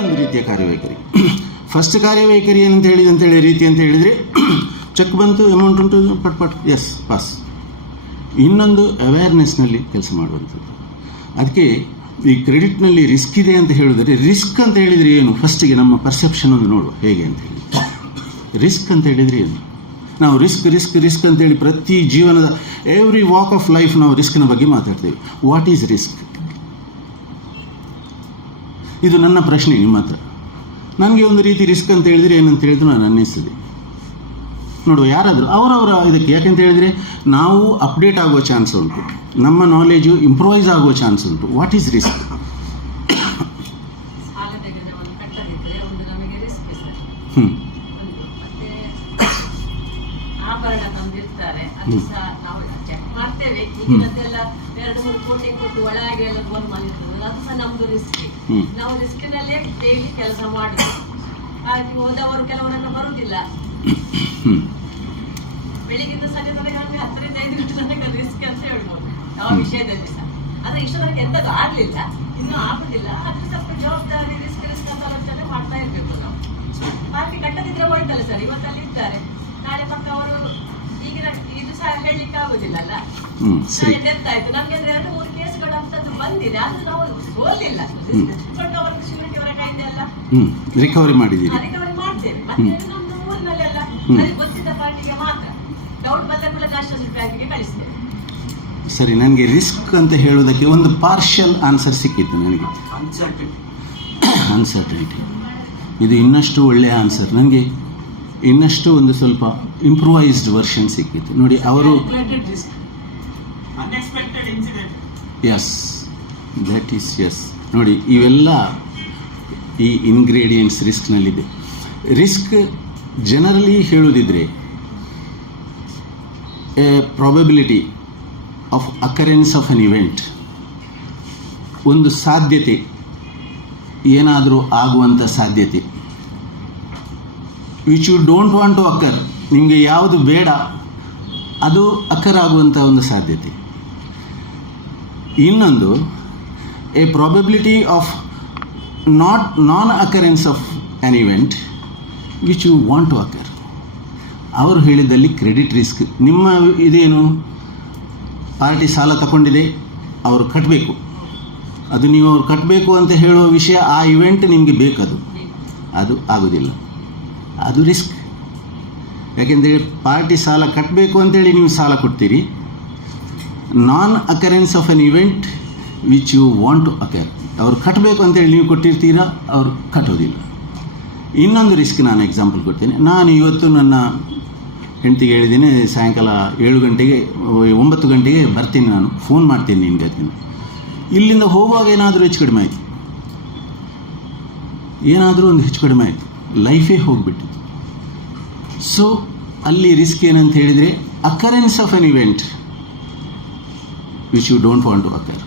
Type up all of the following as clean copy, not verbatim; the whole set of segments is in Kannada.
ಇನ್ನೊಂದು ರೀತಿಯ ಕಾರ್ಯವೈಖರಿ. ಫಸ್ಟ್ ಕಾರ್ಯವೈಖರಿ ಅಂತೇಳಿ ರೀತಿ ಅಂತ ಹೇಳಿದರೆ ಚೆಕ್ ಬಂತು, ಅಮೌಂಟ್ ಉಂಟು, ಪಟ್ ಎಸ್ ಪಾಸ್. ಇನ್ನೊಂದು ಅವೇರ್ನೆಸ್ನಲ್ಲಿ ಕೆಲಸ ಮಾಡುವಂಥದ್ದು. ಅದಕ್ಕೆ ಈ ಕ್ರೆಡಿಟ್ನಲ್ಲಿ ರಿಸ್ಕ್ ಇದೆ ಅಂತ ಹೇಳಿದರೆ, ರಿಸ್ಕ್ ಅಂತ ಹೇಳಿದರೆ ಏನು, ಫಸ್ಟಿಗೆ ನಮ್ಮ ಪರ್ಸೆಪ್ಷನ್ ಒಂದು ನೋಡುವ ಹೇಗೆ ಅಂತ ಹೇಳಿ. ರಿಸ್ಕ್ ಅಂತ ಹೇಳಿದರೆ ಏನು? ನಾವು ರಿಸ್ಕ್ ಅಂತೇಳಿ ಪ್ರತಿ ಜೀವನದ ಎವ್ರಿ ವಾಕ್ ಆಫ್ ಲೈಫ್ ನಾವು ರಿಸ್ಕ್ನ ಬಗ್ಗೆ ಮಾತಾಡ್ತೇವೆ. What is risk? ಇದು ನನ್ನ ಪ್ರಶ್ನೆ ನಿಮ್ಮ ಹತ್ರ. ನನಗೆ ಒಂದು ರೀತಿ ರಿಸ್ಕ್ ಅಂತ ಹೇಳಿದರೆ ಏನಂತ ಹೇಳಿದ್ರು ನಾನು ಅನ್ನಿಸ್ತದೆ. ನೋಡುವ ಯಾರಾದರೂ ಅವರವರ ಇದಕ್ಕೆ, ಯಾಕೆಂತ ಹೇಳಿದರೆ ನಾವು ಅಪ್ಡೇಟ್ ಆಗುವ ಚಾನ್ಸ್ ಉಂಟು, ನಮ್ಮ ನಾಲೆಜು ಇಂಪ್ರೂವೈಸ್ ಆಗುವ ಚಾನ್ಸ್ ಉಂಟು. What is risk? ನಾವು ರಿಸ್ಕ್ನಲ್ಲೇ ಡೈಲಿ ಕೆಲಸ ಮಾಡಿದ್ವಿ. ಹೋದವರು ಕೆಲವರನ್ನು ಬರುವುದಿಲ್ಲ, ಬೆಳಿಗ್ಗಿಂದ ಸಂಜೆ ತನಕ ನಮಗೆ 10ರಿಂದ 5 ಗಂಟೆ ತನಕ ರಿಸ್ಕ್ ಅಂತ ಹೇಳ್ಬೋದು ಯಾವ ವಿಷಯದಲ್ಲಿ ಸಹ. ಆದರೆ ಇಷ್ಟೊಂದಕ್ಕೆ ಎಂಥದ್ದು ಆಗಲಿಲ್ಲ, ಇನ್ನೂ ಆಗುದಿಲ್ಲ. ಅದ್ರ ಸ್ವಲ್ಪ ಜವಾಬ್ದಾರಿ ರಿಸ್ಕ್ ಅಂತ ಆಲೋಚನೆ ಮಾಡ್ತಾ ಇರಬೇಕು ನಾವು. ಬಾಕಿ ಕಟ್ಟದಿದ್ರೆ ಹೋಯ್ತಲ್ಲ ಸರ್, ಇವತ್ತಲ್ಲಿ ಇದ್ದಾರೆ, ನಾಳೆ ಮತ್ತೆ ಅವರು ಈಗಿನ ಇದು ಸಹ ಹೇಳಲಿಕ್ಕೆ ಆಗುದಿಲ್ಲ. ಡೆತ್ ಆಯ್ತು, ನಮ್ಗೆ 2-3 ಕೇಸ್ಗಳು ಅಂತದ್ದು ಬಂದಿದೆ, ಆದ್ರೂ ನಾವು ಸೋಲಿಲ್ಲ. ದೊಡ್ಡವರ ಶಿವರಿಗೆ ಅವರ ಕೈಯಿಂದ ಎಲ್ಲ ರಿಕವರಿ ಮಾಡಿದ್ದೀವಿ, ರಿಕವರಿ ಮಾಡ್ತೇವೆ. ಮತ್ತೆ ನಮ್ಮ ಊರಿನಲ್ಲೆಲ್ಲ ಗೊತ್ತಿದ್ದ ಪಾರ್ಟಿಗೆ ಮಾತ್ರ ಡೌಟ್ ಬಂದ ಕೂಡ ನ್ಯಾಷನಲ್ ಬ್ಯಾಂಕಿಗೆ ಕಳಿಸ್ತೇವೆ. ಸರಿ, ನನಗೆ ರಿಸ್ಕ್ ಅಂತ ಹೇಳುವುದಕ್ಕೆ ಒಂದು ಪಾರ್ಷಿಯಲ್ ಆನ್ಸರ್ ಸಿಕ್ಕಿತ್ತು ನನಗೆ. ಅನ್ಸರ್ಟನಿಟಿ, ಇದು ಇನ್ನಷ್ಟು ಒಳ್ಳೆಯ ಆನ್ಸರ್. ನನಗೆ ಇನ್ನಷ್ಟು ಒಂದು ಸ್ವಲ್ಪ ಇಂಪ್ರೂವೈಸ್ಡ್ ವರ್ಷನ್ ಸಿಕ್ಕಿತ್ತು. ನೋಡಿ, ಅವರು ಎಸ್ ದಟ್ ಈಸ್ ಎಸ್. ನೋಡಿ, ಇವೆಲ್ಲ ಈ ಇಂಗ್ರೀಡಿಯೆಂಟ್ಸ್ ರಿಸ್ಕ್ನಲ್ಲಿದೆ. ರಿಸ್ಕ್ ಜನರಲಿ ಹೇಳುವುದಿದ್ರೆ a probability of occurrence of an event, ಒಂದು ಸಾಧ್ಯತೆ, ಏನಾದರೂ ಆಗುವಂಥ ಸಾಧ್ಯತೆ, which you don't want to occur, ನಿಮಗೆ ಯಾವುದು ಬೇಡ ಅದು ಅಕ್ಕರ್ ಆಗುವಂಥ ಒಂದು ಸಾಧ್ಯತೆ. ಇನ್ನೊಂದು a probability of non occurrence of an event which you want to occur. ಅವರು ಹೇಳಿದಲ್ಲಿ ಕ್ರೆಡಿಟ್ ರಿಸ್ಕ್. ನಿಮ್ಮ ಇದೇನು, ಪಾರ್ಟಿ ಸಾಲ ತಗೊಂಡಿದೆ, ಅವರು ಕಟ್ಟಬೇಕು, ಅದು ನೀವು ಅವ್ರು ಕಟ್ಟಬೇಕು ಅಂತ ಹೇಳುವ ವಿಷಯ, ಆ ಇವೆಂಟ್ ನಿಮಗೆ ಬೇಕದು, ಅದು ಆಗೋದಿಲ್ಲ, ಅದು ರಿಸ್ಕ್. ಯಾಕೆಂದರೆ ಪಾರ್ಟಿ ಸಾಲ ಕಟ್ಟಬೇಕು ಅಂತೇಳಿ ನೀವು ಸಾಲ ಕೊಡ್ತೀರಿ. Non occurrence of an event which you want to occur, ಅವ್ರು ಕಟ್ಟಬೇಕು ಅಂತೇಳಿ ನೀವು ಕೊಟ್ಟಿರ್ತೀರಾ, ಅವರು ಕಟ್ಟೋದಿಲ್ಲ. ಇನ್ನೊಂದು ರಿಸ್ಕ್ ನಾನು ಎಕ್ಸಾಂಪಲ್ ಕೊಡ್ತೇನೆ. ನಾನು ಇವತ್ತು ನನ್ನ ಹೆಂಡತಿಗೆ ಹೇಳಿದ್ದೀನಿ, ಸಾಯಂಕಾಲ 9 ಗಂಟೆಗೆ ಬರ್ತೀನಿ, ನಾನು ಫೋನ್ ಮಾಡ್ತೀನಿ ನಿನಗೆ ಅದನ್ನು. ಇಲ್ಲಿಂದ ಹೋಗುವಾಗ ಏನಾದರೂ ಹೆಚ್ಚು ಕಡಿಮೆ ಆಯಿತು, ಏನಾದರೂ ಒಂದು ಹೆಚ್ಚು ಕಡಿಮೆ ಆಯಿತು, ಲೈಫೇ ಹೋಗಿಬಿಟ್ಟಿತ್ತು. ಸೊ ಅಲ್ಲಿ ರಿಸ್ಕ್ ಏನಂತ ಹೇಳಿದರೆ occurrence of an event which you don't want to occur.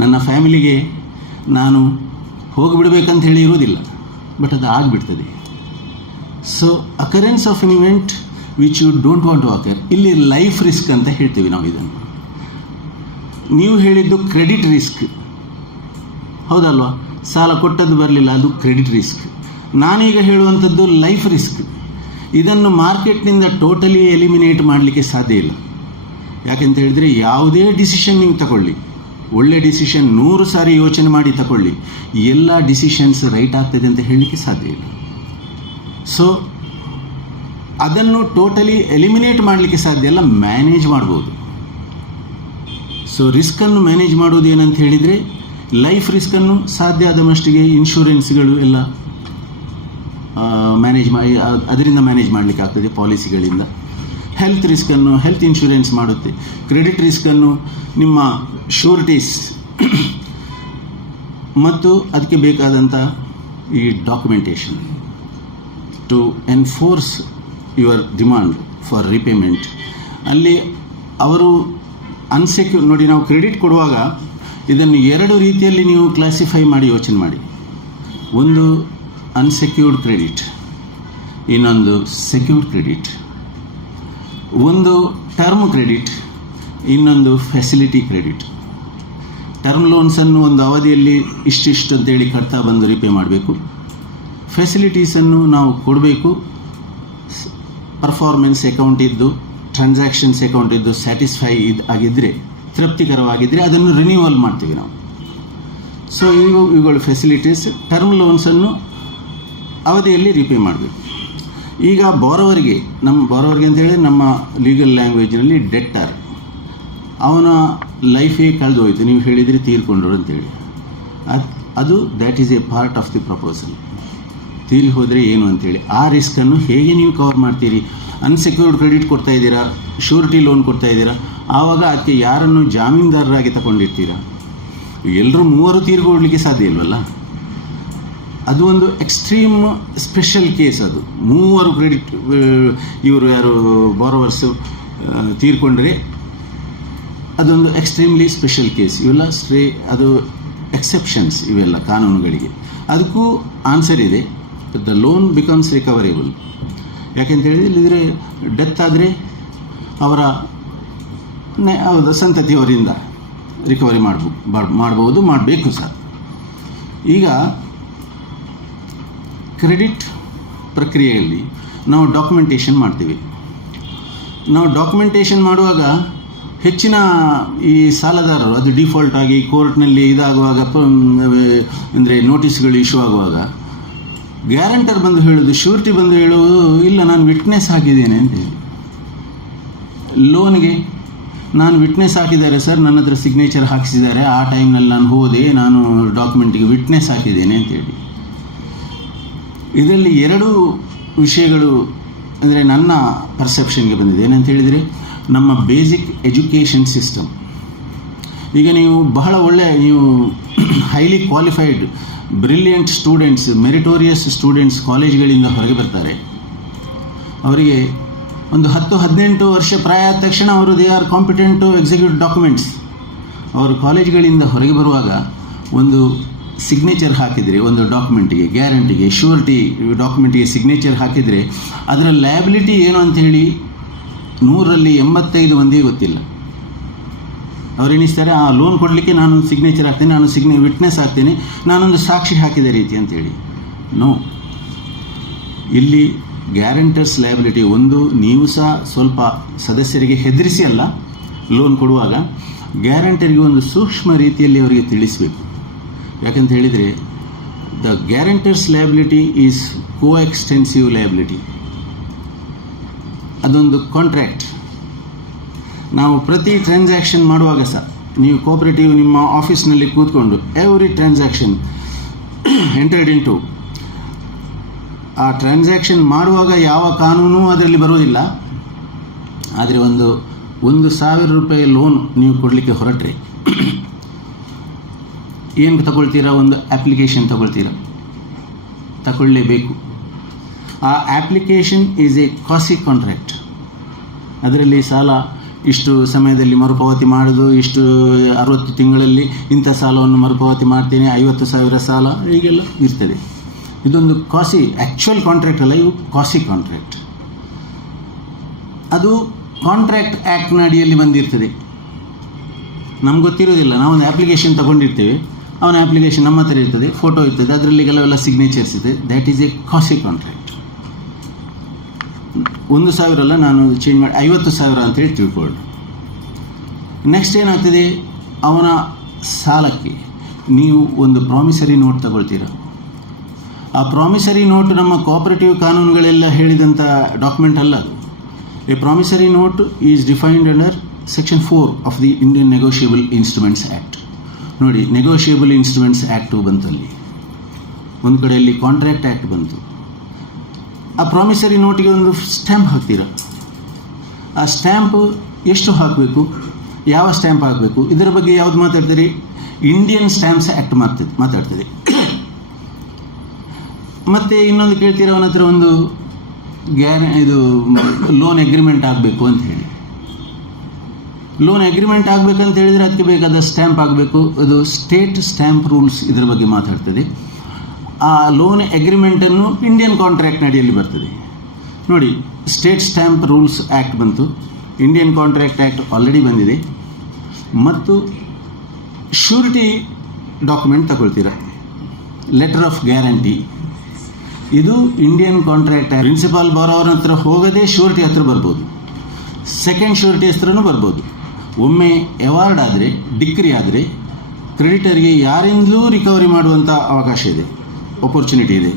ನನ್ನ ಫ್ಯಾಮಿಲಿಗೆ ನಾನು ಹೋಗಿಬಿಡ್ಬೇಕಂತ ಹೇಳಿ ಇರುವುದಿಲ್ಲ, ಬಟ್ ಅದು ಆಗಿಬಿಡ್ತದೆ. So occurrence of an event which you don't want to occur, ಇಲ್ಲಿ ಲೈಫ್ ರಿಸ್ಕ್ ಅಂತ ಹೇಳ್ತೀವಿ ನಾವು ಇದನ್ನು. ನೀವು ಹೇಳಿದ್ದು ಕ್ರೆಡಿಟ್ ರಿಸ್ಕ್, ಹೌದಲ್ವಾ? ಸಾಲ ಕೊಟ್ಟದ್ದು ಬರಲಿಲ್ಲ, ಅದು ಕ್ರೆಡಿಟ್ ರಿಸ್ಕ್. ನಾನೀಗ ಹೇಳುವಂಥದ್ದು ಲೈಫ್ ರಿಸ್ಕ್. ಇದನ್ನು ಮಾರ್ಕೆಟ್ನಿಂದ ಟೋಟಲಿ ಎಲಿಮಿನೇಟ್ ಮಾಡಲಿಕ್ಕೆ ಸಾಧ್ಯ ಇಲ್ಲ. ಯಾಕೆಂತ ಹೇಳಿದರೆ ಯಾವುದೇ ಡಿಸಿಷನ್ ನೀವು ತಗೊಳ್ಳಿ, ಒಳ್ಳೆ ಡಿಸಿಷನ್ 100 ಸಾರಿ ಯೋಚನೆ ಮಾಡಿ ತಗೊಳ್ಳಿ, ಎಲ್ಲ ಡಿಸಿಷನ್ಸ್ ರೈಟ್ ಆಗ್ತದೆ ಅಂತ ಹೇಳಲಿಕ್ಕೆ ಸಾಧ್ಯ ಇಲ್ಲ. ಸೊ ಅದನ್ನು ಟೋಟಲಿ ಎಲಿಮಿನೇಟ್ ಮಾಡಲಿಕ್ಕೆ ಸಾಧ್ಯ ಇಲ್ಲ, ಮ್ಯಾನೇಜ್ ಮಾಡ್ಬೋದು. ಸೊ ರಿಸ್ಕನ್ನು ಮ್ಯಾನೇಜ್ ಮಾಡೋದು ಏನಂತ ಹೇಳಿದರೆ, ಲೈಫ್ ರಿಸ್ಕನ್ನು ಸಾಧ್ಯ ಆದ ಮಟ್ಟಿಗೆ ಇನ್ಶೂರೆನ್ಸ್ಗಳು ಎಲ್ಲ ಮ್ಯಾನೇಜ್ ಮಾಡಿ, ಅದರಿಂದ ಮ್ಯಾನೇಜ್ ಮಾಡಲಿಕ್ಕೆ ಆಗ್ತದೆ ಪಾಲಿಸಿಗಳಿಂದ. ಹೆಲ್ತ್ ರಿಸ್ಕನ್ನು ಹೆಲ್ತ್ ಇನ್ಶೂರೆನ್ಸ್ ಮಾಡುತ್ತೆ. ಕ್ರೆಡಿಟ್ ರಿಸ್ಕನ್ನು ನಿಮ್ಮ ಶ್ಯೂರಿಟೀಸ್ ಮತ್ತು ಅದಕ್ಕೆ ಬೇಕಾದಂಥ ಈ documentation to enforce your demand for repayment. ಅಲ್ಲಿ ಅವರು ಅನ್ಸೆಕ್ಯೂರ್, ನೋಡಿ ನಾವು ಕ್ರೆಡಿಟ್ ಕೊಡುವಾಗ ಇದನ್ನು 2 ರೀತಿಯಲ್ಲಿ ನೀವು ಕ್ಲಾಸಿಫೈ ಮಾಡಿ ಯೋಚನೆ ಮಾಡಿ. ಒಂದು ಅನ್ಸೆಕ್ಯೂರ್ಡ್ ಕ್ರೆಡಿಟ್, ಇನ್ನೊಂದು ಸೆಕ್ಯೂರ್ಡ್ ಕ್ರೆಡಿಟ್. ಒಂದು ಟರ್ಮ್ ಕ್ರೆಡಿಟ್, ಇನ್ನೊಂದು ಫೆಸಿಲಿಟಿ ಕ್ರೆಡಿಟ್. ಟರ್ಮ್ ಲೋನ್ಸನ್ನು ಒಂದು ಅವಧಿಯಲ್ಲಿ ಇಷ್ಟಿಷ್ಟು ಅಂತೇಳಿ ಕಟ್ತಾ ಬಂದು ರಿಪೇ ಮಾಡಬೇಕು. ಫೆಸಿಲಿಟೀಸನ್ನು ನಾವು ಕೊಡಬೇಕು. ಪರ್ಫಾರ್ಮೆನ್ಸ್ ಅಕೌಂಟ್ ಇದ್ದು, ಟ್ರಾನ್ಸಾಕ್ಷನ್ಸ್ ಅಕೌಂಟ್ ಇದ್ದು ಸ್ಯಾಟಿಸ್ಫೈ ಆಗಿದ್ದರೆ, ತೃಪ್ತಿಕರವಾಗಿದ್ದರೆ ಅದನ್ನು ರಿನ್ಯೂವಲ್ ಮಾಡ್ತೀವಿ ನಾವು. ಸೊ ಇವುಗಳು ಫೆಸಿಲಿಟೀಸ್. ಟರ್ಮ್ ಲೋನ್ಸನ್ನು ಅವಧಿಯಲ್ಲಿ ರಿಪೇ ಮಾಡಬೇಕು. ಈಗ ಬಾರೋವರ್ಗೆ ಅಂತೇಳಿ ನಮ್ಮ ಲೀಗಲ್ ಲ್ಯಾಂಗ್ವೇಜ್ನಲ್ಲಿ ಡೆಟ್ಟರ್, ಅವನ ಲೈಫೇ ಕಳೆದು ಹೋಯಿತು, ನೀವು ಹೇಳಿದರೆ ತೀರ್ಕೊಂಡ್ರು ಅಂತೇಳಿ. ಅದು that is A part of the proposal. ತೀರಿ ಹೋದರೆ ಏನು ಅಂತೇಳಿ ಆ ರಿಸ್ಕನ್ನು ಹೇಗೆ ನೀವು ಕವರ್ ಮಾಡ್ತೀರಿ? ಅನ್ಸೆಕ್ಯೂರ್ಡ್ ಕ್ರೆಡಿಟ್ ಕೊಡ್ತಾ ಇದ್ದೀರಾ, ಶ್ಯೂರಿಟಿ ಲೋನ್ ಕೊಡ್ತಾ ಇದ್ದೀರಾ, ಆವಾಗ ಅದಕ್ಕೆ ಯಾರನ್ನು ಜಾಮೀನ್ದಾರರಾಗಿ ತಗೊಂಡಿರ್ತೀರಾ? ಎಲ್ಲರೂ ಮೂವರು ತೀರ್ಕೊಡ್ಲಿಕ್ಕೆ ಸಾಧ್ಯ ಇಲ್ವಲ್ಲ. ಅದು ಒಂದು ಎಕ್ಸ್ಟ್ರೀಮ್ ಸ್ಪೆಷಲ್ ಕೇಸ್. ಅದು ಮೂವರು ಕ್ರೆಡಿಟ್ ಇವರು ಯಾರು ಬಾರೋವರ್ಸ್ ತೀರ್ಕೊಂಡ್ರೆ ಅದೊಂದು ಎಕ್ಸ್ಟ್ರೀಮ್ಲಿ ಸ್ಪೆಷಲ್ ಕೇಸ್. ಇವೆಲ್ಲ ಅದು ಎಕ್ಸೆಪ್ಷನ್ಸ್ ಇವೆಲ್ಲ ಕಾನೂನುಗಳಿಗೆ. ಅದಕ್ಕೂ ಆನ್ಸರ್ ಇದೆ. The loan becomes recoverable. ಯಾಕೆಂತೇಳಿದ್ರೆ ಇಲ್ಲಿದ್ರೆ ಡೆತ್ ಆದರೆ ಅವರ ಸಂತತಿಯವರಿಂದ ರಿಕವರಿ ಮಾಡ್ಬೋದು, ಮಾಡಬೇಕು ಸರ್. ಈಗ ಕ್ರೆಡಿಟ್ ಪ್ರಕ್ರಿಯೆಯಲ್ಲಿ ನಾವು ಡಾಕ್ಯುಮೆಂಟೇಷನ್ ಮಾಡ್ತೀವಿ. ನಾವು ಡಾಕ್ಯುಮೆಂಟೇಷನ್ ಮಾಡುವಾಗ ಹೆಚ್ಚಿನ ಈ ಸಾಲದಾರರು ಅದು ಡಿಫಾಲ್ಟ್ ಆಗಿ ಕೋರ್ಟ್ನಲ್ಲಿ ಇದಾಗುವಾಗ, ಅಂದರೆ ನೋಟಿಸ್ಗಳು ಇಶ್ಯೂ ಆಗುವಾಗ ಗ್ಯಾರಂಟರ್ ಬಂದು ಹೇಳೋದು, ಶ್ಯೂರಿಟಿ ಬಂದು ಹೇಳುವುದು, ಇಲ್ಲ ನಾನು ವಿಟ್ನೆಸ್ ಹಾಕಿದ್ದೇನೆ ಅಂತೇಳಿ. ಲೋನ್ಗೆ ನಾನು ವಿಟ್ನೆಸ್ ಹಾಕಿದ್ದಾರೆ ಸರ್, ನನ್ನ ಹತ್ರ ಸಿಗ್ನೇಚರ್ ಹಾಕಿಸಿದ್ದಾರೆ, ಆ ಟೈಮ್ನಲ್ಲಿ ನಾನು ಹೋದೆ, ನಾನು ಡಾಕ್ಯುಮೆಂಟಿಗೆ ವಿಟ್ನೆಸ್ ಹಾಕಿದ್ದೇನೆ ಅಂತೇಳಿ. ಇದರಲ್ಲಿ ಎರಡು ವಿಷಯಗಳು ಅಂದರೆ ನನ್ನ ಪರ್ಸೆಪ್ಷನ್ಗೆ ಬಂದಿದೆ. ಏನಂತ ಹೇಳಿದರೆ, ನಮ್ಮ ಬೇಸಿಕ್ ಎಜುಕೇಷನ್ ಸಿಸ್ಟಮ್. ಈಗ ನೀವು ಬಹಳ ನೀವು highly qualified brilliant students, meritorious students ಕಾಲೇಜ್ಗಳಿಂದ ಹೊರಗೆ ಬರ್ತಾರೆ. ಅವರಿಗೆ ಒಂದು 10-18 ವರ್ಷ ಪ್ರಾಯ ಆದ ತಕ್ಷಣ ಅವರು they are competent to execute documents. ಅವರು ಕಾಲೇಜ್ಗಳಿಂದ ಹೊರಗೆ ಬರುವಾಗ ಒಂದು ಸಿಗ್ನೇಚರ್ ಹಾಕಿದರೆ, ಒಂದು ಡಾಕ್ಯುಮೆಂಟಿಗೆ, ಗ್ಯಾರಂಟಿಗೆ, ಶ್ಯೂರಿಟಿ ಡಾಕ್ಯುಮೆಂಟಿಗೆ ಸಿಗ್ನೇಚರ್ ಹಾಕಿದರೆ ಅದರ ಲಯಬಿಲಿಟಿ ಏನು ಅಂಥೇಳಿ 100ರಲ್ಲಿ 85 ಮಂದಿಗೆ ಗೊತ್ತಿಲ್ಲ. ಅವ್ರು ಎಣಿಸ್ತಾರೆ, ಆ ಲೋನ್ ಕೊಡಲಿಕ್ಕೆ ನಾನು ಸಿಗ್ನೇಚರ್ ಹಾಕ್ತೇನೆ, ನಾನು ವಿಟ್ನೆಸ್ ಹಾಕ್ತೇನೆ, ನಾನೊಂದು ಸಾಕ್ಷಿ ಹಾಕಿದ ರೀತಿ ಅಂತೇಳಿ. ನೋ, ಇಲ್ಲಿ ಗ್ಯಾರಂಟರ್ಸ್ ಲಯಬಿಲಿಟಿ ಒಂದು, ನೀವು ಸಹ ಸ್ವಲ್ಪ ಸದಸ್ಯರಿಗೆ ಹೆದರಿಸಿ ಅಲ್ಲ ಲೋನ್ ಕೊಡುವಾಗ ಗ್ಯಾರಂಟರಿಗೆ ಒಂದು ಸೂಕ್ಷ್ಮ ರೀತಿಯಲ್ಲಿ ಅವರಿಗೆ ತಿಳಿಸಬೇಕು. ಯಾಕಂತ ಹೇಳಿದರೆ, the guarantor's liability is co extensive liability. ಅದೊಂದು ಕಾಂಟ್ರ್ಯಾಕ್ಟ್. ನಾವು ಪ್ರತಿ ಟ್ರಾನ್ಸಾಕ್ಷನ್ ಮಾಡುವಾಗ ಸಹ ನೀವು ಕೋಆಪರೇಟಿವ್ ನಿಮ್ಮ ಆಫೀಸ್ನಲ್ಲಿ ಕೂತ್ಕೊಂಡು ಎವ್ರಿ ಟ್ರಾನ್ಸಾಕ್ಷನ್ ಎಂಟರ್ಡ್ ಇಂಟು, ಆ ಟ್ರಾನ್ಸಾಕ್ಷನ್ ಮಾಡುವಾಗ ಯಾವ ಕಾನೂನು ಅದರಲ್ಲಿ ಬರುವುದಿಲ್ಲ. ಆದರೆ 1,000 ರೂಪಾಯಿ ಲೋನ್ ನೀವು ಕೊಡಲಿಕ್ಕೆ ಹೊರಟ್ರೆ ಏನು ತಗೊಳ್ತೀರಾ? ಒಂದು ಅಪ್ಲಿಕೇಶನ್ ತಗೊಳ್ಳೇಬೇಕು. ಆ application is a quasi contract. ಅದರಲ್ಲಿ ಸಾಲ ಇಷ್ಟು ಸಮಯದಲ್ಲಿ ಮರುಪಾವತಿ ಮಾಡೋದು, ಇಷ್ಟು 60 ತಿಂಗಳಲ್ಲಿ ಇಂಥ ಸಾಲವನ್ನು ಮರುಪಾವತಿ ಮಾಡ್ತೇನೆ, 50,000 ಸಾಲ, ಹೀಗೆಲ್ಲ ಇರ್ತದೆ. ಇದೊಂದು ಕಾಸಿ, ಆ್ಯಕ್ಚುಯಲ್ ಕಾಂಟ್ರ್ಯಾಕ್ಟ್ ಅಲ್ಲ, ಇವು ಕಾಸಿ ಕಾಂಟ್ರ್ಯಾಕ್ಟ್. ಅದು ಕಾಂಟ್ರ್ಯಾಕ್ಟ್ ಆ್ಯಕ್ಟ್ನ ಅಡಿಯಲ್ಲಿ ಬಂದಿರ್ತದೆ. ನಮ್ಗೆ ಗೊತ್ತಿರೋದಿಲ್ಲ. ನಾವೊಂದು ಅಪ್ಲಿಕೇಶನ್ ತಗೊಂಡಿರ್ತೇವೆ, ಅವನ ಅಪ್ಲಿಕೇಶನ್ ನಮ್ಮ ಹತ್ರ ಇರ್ತದೆ, ಫೋಟೋ ಇರ್ತದೆ, ಅದರಲ್ಲಿ ಕೆಲವೆಲ್ಲ ಸಿಗ್ನೇಚರ್ಸ್ ಇದೆ. That is a quasi contract. 1,000 ಅಲ್ಲ, ನಾನು ಚೇಂಜ್ ಮಾಡಿ 50,000 ಅಂತೇಳಿ ತಿಳ್ಕೊಳ್ಳಿ. ನೆಕ್ಸ್ಟ್ ಏನಾಗ್ತದೆ, ಅವನ ಸಾಲಕ್ಕೆ ನೀವು ಒಂದು ಪ್ರಾಮಿಸರಿ ನೋಟ್ ತಗೊಳ್ತೀರ. ಆ ಪ್ರಾಮಿಸರಿ ನೋಟ್ ನಮ್ಮ ಕೋಆಪರೇಟಿವ್ ಕಾನೂನುಗಳೆಲ್ಲ ಹೇಳಿದಂಥ ಡಾಕ್ಯುಮೆಂಟ್ ಅಲ್ಲ ಅದು. A promissory note is defined under section 4 of the Indian negotiable instruments act. ನೋಡಿ, ನೆಗೋಷಿಯಬಲ್ ಇನ್ಸ್ಟ್ರೂಮೆಂಟ್ಸ್ ಆ್ಯಕ್ಟು ಬಂತಲ್ಲಿ, ಒಂದು ಕಡೆಯಲ್ಲಿ ಕಾಂಟ್ರ್ಯಾಕ್ಟ್ ಆ್ಯಕ್ಟ್ ಬಂತು. ಆ ಪ್ರಾಮಿಸರಿ ನೋಟಿಗೆ ಒಂದು ಸ್ಟ್ಯಾಂಪ್ ಹಾಕ್ತೀರ. ಆ ಸ್ಟ್ಯಾಂಪು ಎಷ್ಟು ಹಾಕಬೇಕು, ಯಾವ ಸ್ಟ್ಯಾಂಪ್ ಹಾಕಬೇಕು, ಇದರ ಬಗ್ಗೆ ಯಾವುದು ಮಾತಾಡ್ತೀರಿ? ಇಂಡಿಯನ್ ಸ್ಟ್ಯಾಂಪ್ಸ್ ಆ್ಯಕ್ಟ್ ಮಾತಾಡ್ತದೆ. ಮತ್ತು ಇನ್ನೊಂದು ಕೇಳ್ತೀರ, ಅವನ ಹತ್ರ ಒಂದು ಇದು ಲೋನ್ ಅಗ್ರಿಮೆಂಟ್ ಆಗಬೇಕು ಅಂತ ಹೇಳಿ. ಲೋನ್ ಅಗ್ರಿಮೆಂಟ್ ಆಗಬೇಕಂತ ಹೇಳಿದರೆ ಅದಕ್ಕೆ ಬೇಕಾದ ಸ್ಟ್ಯಾಂಪ್ ಆಗಬೇಕು. ಅದು ಸ್ಟೇಟ್ ಸ್ಟ್ಯಾಂಪ್ ರೂಲ್ಸ್ ಇದರ ಬಗ್ಗೆ ಮಾತಾಡ್ತದೆ. ಆ ಲೋನ್ ಅಗ್ರಿಮೆಂಟನ್ನು ಇಂಡಿಯನ್ ಕಾಂಟ್ರ್ಯಾಕ್ಟ್ ಅಡಿಯಲ್ಲಿ ಬರ್ತದೆ. ನೋಡಿ, ಸ್ಟೇಟ್ ಸ್ಟ್ಯಾಂಪ್ ರೂಲ್ಸ್ ಆ್ಯಕ್ಟ್ ಬಂತು, ಇಂಡಿಯನ್ ಕಾಂಟ್ರ್ಯಾಕ್ಟ್ ಆ್ಯಕ್ಟ್ ಆಲ್ರೆಡಿ ಬಂದಿದೆ, ಮತ್ತು ಶ್ಯೂರಿಟಿ ಡಾಕ್ಯುಮೆಂಟ್ ತಗೊಳ್ತೀರ, ಲೆಟರ್ ಆಫ್ ಗ್ಯಾರಂಟಿ. ಇದು ಇಂಡಿಯನ್ ಕಾಂಟ್ರಾಕ್ಟ್ ಪ್ರಿನ್ಸಿಪಾಲ್ ಬಾರೋವರ್ ಹತ್ರ ಹೋಗದೆ ಶ್ಯೂರಿಟಿ ಹತ್ರ ಬರ್ಬೋದು, ಸೆಕೆಂಡ್ ಶ್ಯೂರಿಟಿ ಹತ್ರನೂ ಬರ್ಬೋದು. ಒಮ್ಮೆ ಅವಾರ್ಡ್ ಆದರೆ, ಡಿಕ್ರಿ ಆದರೆ ಕ್ರೆಡಿಟರ್ಗೆ ಯಾರಿಂದಲೂ ರಿಕವರಿ ಮಾಡುವಂಥ ಅವಕಾಶ ಇದೆ, ಅಪರ್ಚುನಿಟಿ ಇದೆ.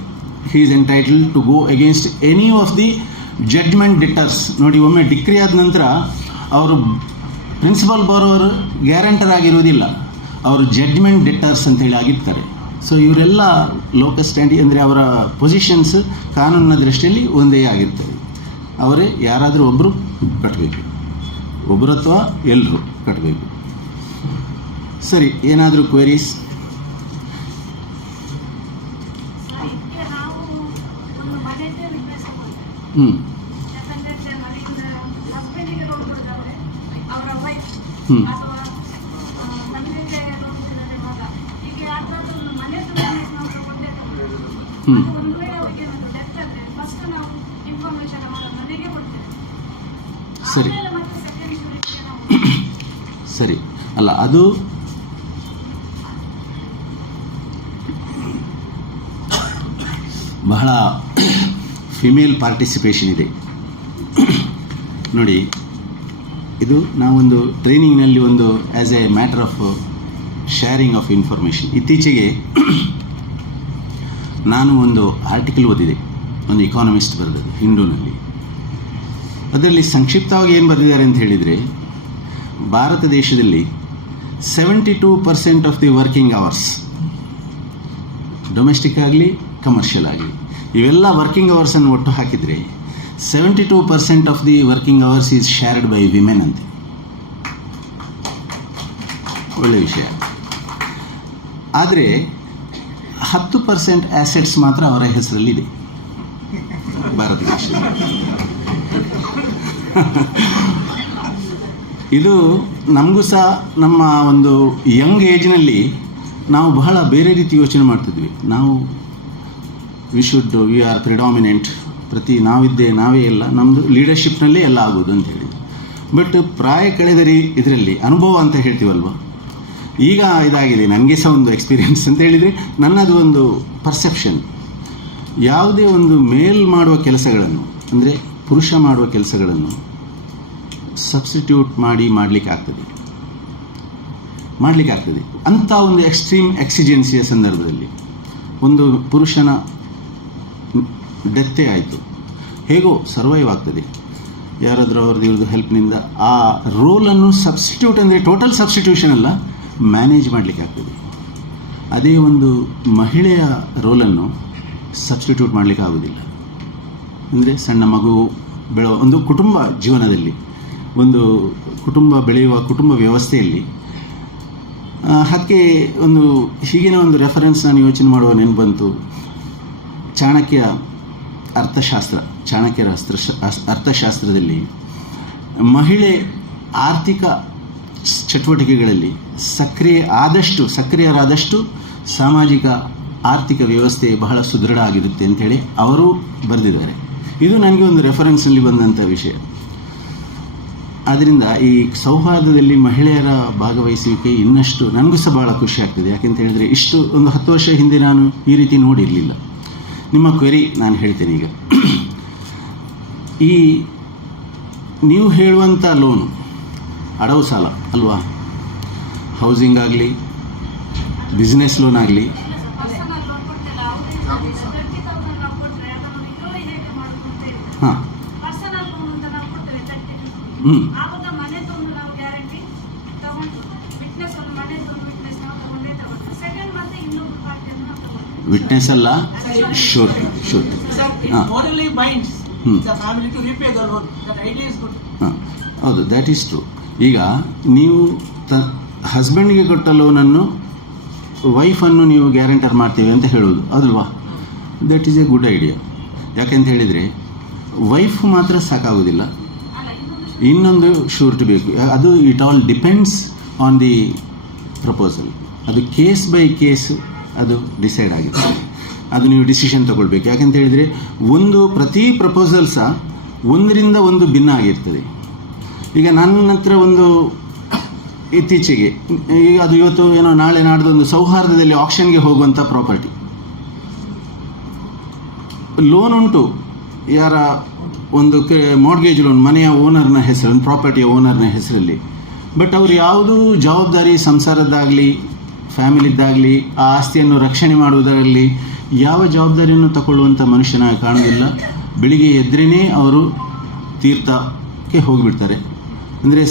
He is entitled to go against any of the judgment debtors. ನೋಡಿ, ಒಮ್ಮೆ ಡಿಕ್ರಿ ಆದ ನಂತರ ಅವರು ಪ್ರಿನ್ಸಿಪಲ್ ಬಾರೋವರ್ ಗ್ಯಾರಂಟರ್ ಆಗಿರೋದಿಲ್ಲ, ಅವರು ಜಡ್ಜ್ಮೆಂಟ್ ಡಿಟರ್ಸ್ ಅಂತೇಳಿ ಆಗಿರ್ತಾರೆ. ಸೊ ಇವರೆಲ್ಲ ಲೋಕಸ್ ಸ್ಟ್ಯಾಂಡಿ ಅಂದರೆ ಅವರ ಪೊಸಿಷನ್ಸ್ ಕಾನೂನಿನ ದೃಷ್ಟಿಯಲ್ಲಿ ಒಂದೇ ಆಗಿರ್ತವೆ. ಅವರೇ ಯಾರಾದರೂ ಒಬ್ಬರು ಕಟ್ಟಬೇಕು, ಒಬ್ಬರು ಅಥವಾ ಎಲ್ಲರೂ ಕಟ್ಟಬೇಕು. ಸರಿ, ಏನಾದರೂ ಕ್ವೆರೀಸ್? ಹ್ಞೂ ಹ್ಞೂ ಸರಿ ಸರಿ ಅಲ್ಲ, ಅದು ಬಹಳ ಫಿಮೇಲ್ ಪಾರ್ಟಿಸಿಪೇಷನ್ ಇದೆ ನೋಡಿ. ಇದು ನಾವೊಂದು ಟ್ರೈನಿಂಗ್ನಲ್ಲಿ ಒಂದು as a matter of sharing of information, ಇತ್ತೀಚೆಗೆ ನಾನು ಒಂದು ಆರ್ಟಿಕಲ್ ಓದಿದೆ, ಒಂದು ಇಕಾನಮಿಸ್ಟ್ ಬರೆದದ್ದು ಹಿಂದೂನಲ್ಲಿ. ಅದರಲ್ಲಿ ಸಂಕ್ಷಿಪ್ತವಾಗಿ ಏನು ಬರೆದಿದ್ದಾರೆ ಅಂತ ಹೇಳಿದರೆ, ಭಾರತ ದೇಶದಲ್ಲಿ 72% of the working hours, domestic ಆಗಲಿ ಕಮರ್ಷಿಯಲ್ ಆಗಲಿ, ಇವೆಲ್ಲ ವರ್ಕಿಂಗ್ ಅವರ್ಸನ್ನು ಒಟ್ಟು ಹಾಕಿದರೆ 72% of the working hours is shared by women ಅಂತೆ. ಒಳ್ಳೆಯ ವಿಷಯ. ಆದರೆ 10% ಆ್ಯಸೆಟ್ಸ್ ಮಾತ್ರ ಅವರ ಹೆಸರಲ್ಲಿದೆ ಭಾರತ ದೇಶದಲ್ಲಿ. ಇದು ನಮಗೂ ಸಹ ನಮ್ಮ ಒಂದು ಯಂಗ್ ಏಜ್ನಲ್ಲಿ ನಾವು ಬಹಳ ಬೇರೆ ರೀತಿ ಯೋಚನೆ ಮಾಡ್ತಿದ್ವಿ. ನಾವು ವಿ ಆರ್ ಪ್ರಿಡಾಮಿನೆಂಟ್, ನಾವಿದ್ದೆ ನಾವೇ ಎಲ್ಲ, ನಮ್ಮದು ಲೀಡರ್ಶಿಪ್ನಲ್ಲೇ ಎಲ್ಲ ಆಗೋದು ಅಂತ ಹೇಳಿ. ಬಟ್ ಪ್ರಾಯ ಕಳೆದ ಇದರಲ್ಲಿ ಅನುಭವ ಅಂತ ಹೇಳ್ತೀವಲ್ವ, ಈಗ ಇದಾಗಿದೆ. ನನಗೆ ಸಹ ಒಂದು ಎಕ್ಸ್ಪೀರಿಯನ್ಸ್ ಅಂತ ಹೇಳಿದರೆ, ನನ್ನದು ಒಂದು ಪರ್ಸೆಪ್ಷನ್. ಯಾವುದೇ ಒಂದು ಮೇಲ್ ಮಾಡುವ ಕೆಲಸಗಳನ್ನು, ಅಂದರೆ ಪುರುಷ ಮಾಡುವ ಕೆಲಸಗಳನ್ನು ಸಬ್ಸ್ಟಿಟ್ಯೂಟ್ ಮಾಡಲಿಕ್ಕೆ ಆಗ್ತದೆ ಅಂಥ ಒಂದು ಎಕ್ಸ್ಟ್ರೀಮ್ ಎಕ್ಸಿಜೆನ್ಸಿಯ ಸಂದರ್ಭದಲ್ಲಿ. ಒಂದು ಪುರುಷನ ಡೆತ್ತೇ ಆಯಿತು, ಹೇಗೋ ಸರ್ವೈವ್ ಆಗ್ತದೆ, ಯಾರಾದರೂ ಅವ್ರದ್ದು ಹೆಲ್ಪ್ನಿಂದ ಆ ರೋಲನ್ನು ಸಬ್ಸ್ಟಿಟ್ಯೂಟ್, ಅಂದರೆ ಟೋಟಲ್ ಸಬ್ಸ್ಟಿಟ್ಯೂಷನ್ ಅಲ್ಲ, ಮ್ಯಾನೇಜ್ ಮಾಡಲಿಕ್ಕೆ ಆಗ್ತದೆ. ಅದೇ ಒಂದು ಮಹಿಳೆಯ ರೋಲನ್ನು ಸಬ್ಸ್ಟಿಟ್ಯೂಟ್ ಮಾಡಲಿಕ್ಕೆ ಆಗೋದಿಲ್ಲ. ಅಂದರೆ ಸಣ್ಣ ಮಗು ಬೆಳೆಯುವ ಒಂದು ಕುಟುಂಬ ಜೀವನದಲ್ಲಿ, ಒಂದು ಕುಟುಂಬ ಬೆಳೆಯುವ ಕುಟುಂಬ ವ್ಯವಸ್ಥೆಯಲ್ಲಿ ಅದಕ್ಕೆ ಒಂದು ಹೀಗಿನ ಒಂದು ರೆಫರೆನ್ಸ್ ನಾನು ಯೋಚನೆ ಮಾಡುವ ನೆನಪು ಬಂತು. ಚಾಣಕ್ಯರ ಅರ್ಥಶಾಸ್ತ್ರದಲ್ಲಿ ಮಹಿಳೆ ಆರ್ಥಿಕ ಚಟುವಟಿಕೆಗಳಲ್ಲಿ ಸಕ್ರಿಯರಾದಷ್ಟು ಸಾಮಾಜಿಕ ಆರ್ಥಿಕ ವ್ಯವಸ್ಥೆ ಬಹಳ ಸುದೃಢ ಆಗಿರುತ್ತೆ ಅಂಥೇಳಿ ಅವರು ಬರೆದಿದ್ದಾರೆ. ಇದು ನನಗೆ ಒಂದು ರೆಫರೆನ್ಸ್ನಲ್ಲಿ ಬಂದಂಥ ವಿಷಯ. ಆದ್ದರಿಂದ ಈ ಸೌಹಾರ್ದದಲ್ಲಿ ಮಹಿಳೆಯರ ಭಾಗವಹಿಸುವಿಕೆ ಇನ್ನಷ್ಟು ನನಗೂ ಸಹ ಭಾಳ ಖುಷಿ ಆಗ್ತದೆ. ಯಾಕೆಂತ ಹೇಳಿದರೆ, ಇಷ್ಟು ಒಂದು 10 ವರ್ಷ ಹಿಂದೆ ನಾನು ಈ ರೀತಿ ನೋಡಿರಲಿಲ್ಲ. ನಿಮ್ಮ ಕ್ವೆರಿ ನಾನು ಹೇಳ್ತೇನೆ ಈಗ. ಈ ನೀವು ಹೇಳುವಂಥ ಲೋನು ಅಡವು ಸಾಲ ಅಲ್ವಾ, ಹೌಸಿಂಗ್ ಆಗಲಿ, ಬಿಸ್ನೆಸ್ ಲೋನ್ ಆಗಲಿ, ಹಾಂ ವಿಟ್ನೆಸ್ ಅಲ್ಲ, ಶೋರ್ ಹೌದು, ದ್ಯಾಟ್ ಈಸ್ ಟ್ರೂ. ಈಗ ನೀವು ಹಸ್ಬೆಂಡ್ಗೆ ಕೊಟ್ಟ ಲೋನನ್ನು ವೈಫನ್ನು ನೀವು ಗ್ಯಾರಂಟರ್ ಮಾಡ್ತೀವಿ ಅಂತ ಹೇಳೋದು ಅದಲ್ವಾ, that is a good idea. ಯಾಕೆಂತ ಹೇಳಿದರೆ ವೈಫ್ ಮಾತ್ರ ಸಾಕಾಗೋದಿಲ್ಲ, ಇನ್ನೊಂದು ಶೂರಿಟಿ ಬೇಕು. ಅದು it all depends on the proposal. ಅದು ಕೇಸ್ ಬೈ ಕೇಸ್ ಅದು ಡಿಸೈಡ್ ಆಗಿದೆ. ಅದು ನೀವು ಡಿಸಿಷನ್ ತಗೊಳ್ಬೇಕು. ಯಾಕೆಂತ ಹೇಳಿದರೆ ಪ್ರತಿ ಪ್ರಪೋಸಲ್ ಸಹ ಒಂದರಿಂದ ಒಂದು ಭಿನ್ನ ಆಗಿರ್ತದೆ. ಈಗ ನನ್ನ ಹತ್ರ ಒಂದು ಇತ್ತೀಚೆಗೆ ಈಗ ಅದು ಇವತ್ತು ಏನೋ ನಾಳೆ ನಾಡ್ದೊಂದು ಸೌಹಾರ್ದದಲ್ಲಿ ಆಕ್ಷನ್ಗೆ ಹೋಗುವಂಥ ಪ್ರಾಪರ್ಟಿ ಲೋನ್ ಉಂಟು, ಯಾರ ಒಂದು ಮಾರ್ಗೇಜ್ ಲೋನ್ ಮನೆಯ ಓನರ್ನ ಹೆಸರು, ಒಂದು ಪ್ರಾಪರ್ಟಿಯ ಓನರ್ನ ಹೆಸರಲ್ಲಿ. ಬಟ್ ಅವರು ಯಾವುದೂ ಜವಾಬ್ದಾರಿ ಸಂಸಾರದ್ದಾಗಲಿ ಫ್ಯಾಮಿಲಿದ್ದಾಗಲಿ ಆ ಆಸ್ತಿಯನ್ನು ರಕ್ಷಣೆ ಮಾಡುವುದರಲ್ಲಿ ಯಾವ ಜವಾಬ್ದಾರಿಯನ್ನು ತಗೊಳ್ಳುವಂಥ ಮನುಷ್ಯನಾಗಿ ಕಾಣುವುದಿಲ್ಲ. ಬೆಳಿಗ್ಗೆ ಎದ್ರೇ ಅವರು ತೀರ್ಥಕ್ಕೆ ಹೋಗಿಬಿಡ್ತಾರೆ. ಅಂದರೆ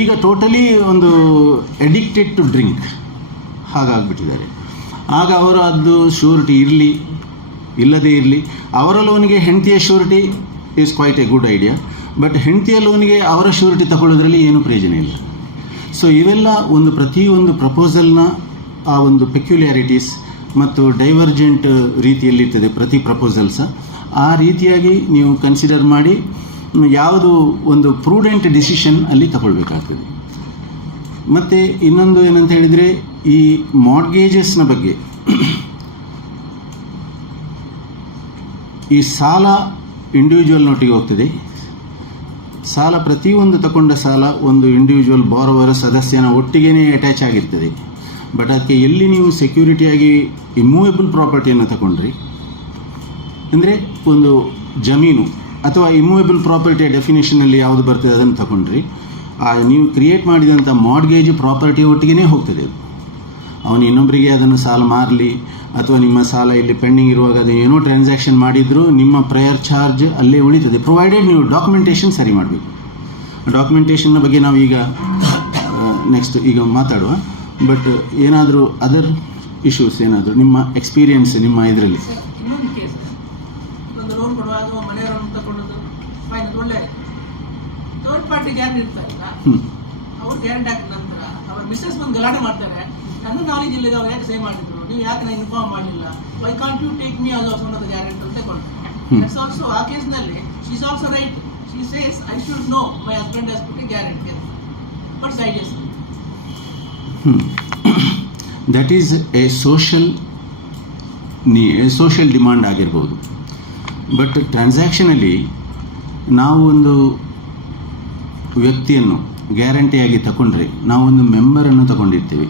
ಈಗ ಟೋಟಲಿ ಒಂದು ಅಡಿಕ್ಟೆಡ್ ಟು ಡ್ರಿಂಕ್ ಹಾಗಾಗಿಬಿಟ್ಟಿದ್ದಾರೆ. ಆಗ ಅವರು ಅದು ಶ್ಯೂರಿಟಿ ಇರಲಿ ಇಲ್ಲದೇ ಇರಲಿ, ಅವರ ಲೋನಿಗೆ ಹೆಂಡತಿಯ surety is quite a good idea, but ಹೆಂಡತಿಯ ಲೋನಿಗೆ ಅವರ ಶ್ಯೂರಿಟಿ ತಗೊಳ್ಳೋದ್ರಲ್ಲಿ ಏನೂ ಪ್ರಯೋಜನ ಇಲ್ಲ. ಸೊ ಇವೆಲ್ಲ ಪ್ರತಿಯೊಂದು ಪ್ರಪೋಸಲ್ನ ಆ ಒಂದು ಪೆಕ್ಯುಲ್ಯಾರಿಟೀಸ್ ಮತ್ತು ಡೈವರ್ಜೆಂಟ್ ರೀತಿಯಲ್ಲಿರ್ತದೆ ಪ್ರತಿ ಪ್ರಪೋಸಲ್ಸ. ಆ ರೀತಿಯಾಗಿ ನೀವು ಕನ್ಸಿಡರ್ ಮಾಡಿ ಯಾವುದು ಒಂದು ಪ್ರೂಡೆಂಟ್ ಡಿಸಿಷನ್ ಅಲ್ಲಿ ತಗೊಳ್ಬೇಕಾಗ್ತದೆ. ಮತ್ತು ಇನ್ನೊಂದು ಏನಂತ ಹೇಳಿದರೆ, ಈ ಮಾರ್ಗೇಜಸ್ನ ಬಗ್ಗೆ, ಈ ಸಾಲ ಇಂಡಿವಿಜುವಲ್ ನೋಟಿಗೆ ಹೋಗ್ತದೆ. ಸಾಲ ಪ್ರತಿಯೊಂದು ತಗೊಂಡ ಸಾಲ ಒಂದು ಇಂಡಿವಿಜುವಲ್ ಬಾರೋವರ ಸದಸ್ಯನ ಒಟ್ಟಿಗೇ ಅಟ್ಯಾಚ್ ಆಗಿರ್ತದೆ. ಬಟ್ ಅದಕ್ಕೆ ಎಲ್ಲಿ ನೀವು ಸೆಕ್ಯೂರಿಟಿಯಾಗಿ ಇಮ್ಮೂವೇಬಲ್ ಪ್ರಾಪರ್ಟಿಯನ್ನು ತಗೊಂಡ್ರಿ, ಅಂದರೆ ಒಂದು ಜಮೀನು ಅಥವಾ ಇಮ್ಮೂವೇಬಲ್ ಪ್ರಾಪರ್ಟಿಯ ಡೆಫಿನೇಷನಲ್ಲಿ ಯಾವುದು ಬರ್ತದೆ ಅದನ್ನು ತಗೊಂಡ್ರಿ, ನೀವು ಕ್ರಿಯೇಟ್ ಮಾಡಿದಂಥ ಮಾರ್ಗೇಜ್ ಪ್ರಾಪರ್ಟಿ ಒಟ್ಟಿಗೆ ಹೋಗ್ತದೆ. ಅದು ಅವನು ಇನ್ನೊಬ್ಬರಿಗೆ ಅದನ್ನು ಸಾಲ ಮಾರಲಿ ಅಥವಾ ನಿಮ್ಮ ಸಾಲ ಇಲ್ಲಿ ಪೆಂಡಿಂಗ್ ಇರುವಾಗ ಅದು ಏನೋ ಟ್ರಾನ್ಸಾಕ್ಷನ್ ಮಾಡಿದರೂ ನಿಮ್ಮ ಪ್ರೇಯರ್ ಚಾರ್ಜ್ ಅಲ್ಲೇ ಉಳಿತದೆ, ಪ್ರೊವೈಡೆಡ್ ನೀವು ಡಾಕ್ಯುಮೆಂಟೇಷನ್ ಸರಿ ಮಾಡಬೇಕು. ಡಾಕ್ಯುಮೆಂಟೇಷನ್ನ ಬಗ್ಗೆ ನಾವು ಈಗ ನೆಕ್ಸ್ಟ್ ಈಗ ಮಾತಾಡುವ. ಬಟ್ ಏನಾದರೂ ಅದರ್ ಇಶ್ಯೂಸ್ ಏನಾದರೂ ನಿಮ್ಮ ಎಕ್ಸ್ಪೀರಿಯನ್ಸ್ ನಿಮ್ಮ ಇದರಲ್ಲಿ? ಇನ್ನೊಂದು ಕೇಸ್, ಒಂದು ಲೋನ್ ಕೊಡುವಾಗ ಮನೆಯವರನ್ನು ತಗೊಂಡದ್ದು ಫೈನ್, ಅದು ಒಳ್ಳೆ ಥರ್ಡ್ ಪಾರ್ಟಿ ಗ್ಯಾರಂಟಿ ಇರ್ತಾರಲ್ಲ, ಅವ್ರು ಗ್ಯಾರಂಟಿ ಹಾಕಿದ ನಂತರ ಅವ್ರ ಮಿಸ್ಸಸ್ ಬಂದು ಗಲಾಟೆ ಮಾಡ್ತಾರೆ, ನನ್ನ ನಾಲೆಜ್ ಇಲ್ಲದೆ ಅವ್ರು ಯಾಕೆ ಸೈನ್ ಮಾಡಿದ್ರು, ನೀವು ಯಾಕೆ ನಾನು ಇನ್ಫಾರ್ಮ್ ಮಾಡಲಿಲ್ಲ, why can't you take me as also one of the guarantee ಅಂತ ತಗೊಂಡು. ದಟ್ಸ್ ಆಲ್ಸೋ ಆ ಕೇಸ್ನಲ್ಲಿ she is also right. She says I should know my husband has put a guarantee, but ideas that is a social demand ಆಗಿರ್ಬೋದು. ಬಟ್ ಟ್ರಾನ್ಸಾಕ್ಷನಲ್ಲಿ ನಾವು ಒಂದು ವ್ಯಕ್ತಿಯನ್ನು ಗ್ಯಾರಂಟಿಯಾಗಿ ತಗೊಂಡ್ರೆ ನಾವೊಂದು ಮೆಂಬರನ್ನು ತಗೊಂಡಿರ್ತೀವಿ.